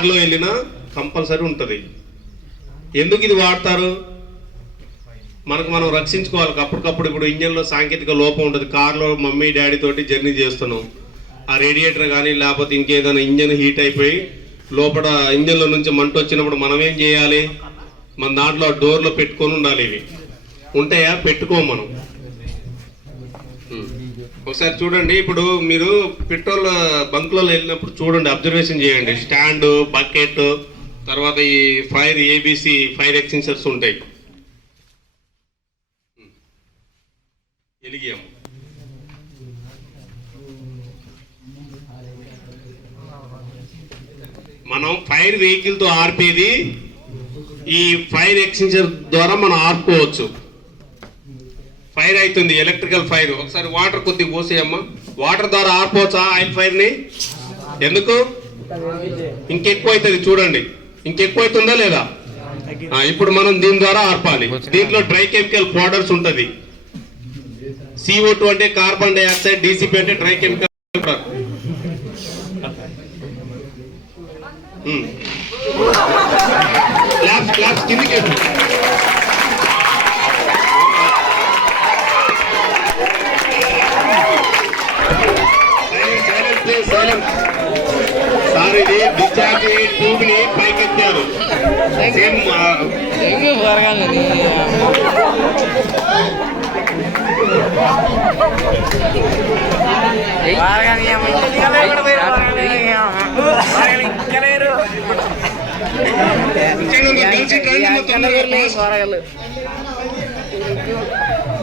కార్లో వెళ్ళినా కంపల్సరీ ఉంటుంది. ఎందుకు ఇది వాడతారు? మనకు మనం రక్షించుకోవాలి. అప్పటికప్పుడు ఇప్పుడు ఇంజన్లో సాంకేతిక లోపం ఉంటుంది. కార్లో మమ్మీ డాడీ తోటి జర్నీ చేస్తున్నాం, ఆ రేడియేటర్ కానీ లేకపోతే ఇంకేదైనా ఇంజన్ హీట్ అయిపోయి లోపల ఇంజన్లో నుంచి మంట వచ్చినప్పుడు మనం ఏం చేయాలి? మన దాంట్లో డోర్లో పెట్టుకొని ఉండాలి. ఇవి ఉంటాయా? పెట్టుకోము మనం. ఒకసారి చూడండి, ఇప్పుడు మీరు పెట్రోల్ బంక్లలో వెళ్ళినప్పుడు చూడండి, అబ్జర్వేషన్ చేయండి. స్టాండ్, బకెట్, తర్వాత ఈ ఫైర్ ఏబిసి ఫైర్ ఎక్స్టింగ్విషర్స్ ఉంటాయి. ఎలిగాము. మనం ఫైర్ వెహికల్తో ఆర్పేది ఈ ఫైర్ ఎక్స్టింగ్విషర్ ద్వారా మనం ఆర్పుకోవచ్చు. ఫైర్ అవుతుంది, ఎలక్ట్రికల్ ఫైర్. ఒకసారి వాటర్ కొద్దిగా పోసేయమ్మా. వాటర్ ద్వారా ఆర్పవచ్చా ఆయిల్ ఫైర్ని? ఎందుకు? ఇంకెక్కువ అవుతుంది. చూడండి, ఇంకెక్కువ అవుతుందా లేదా? ఇప్పుడు మనం దీని ద్వారా ఆర్పాలి. దీంట్లో డ్రై కెమికల్ పౌడర్స్ ఉంటుంది. CO2 అంటే కార్బన్ డైఆక్సైడ్, DCP అంటే డ్రై కెమికల్ పౌడర్. క్లాప్స్ కిందికి. సార్ ఇది డిశ్చార్జ్ ట్యూబ్ ని పైకెత్తారు.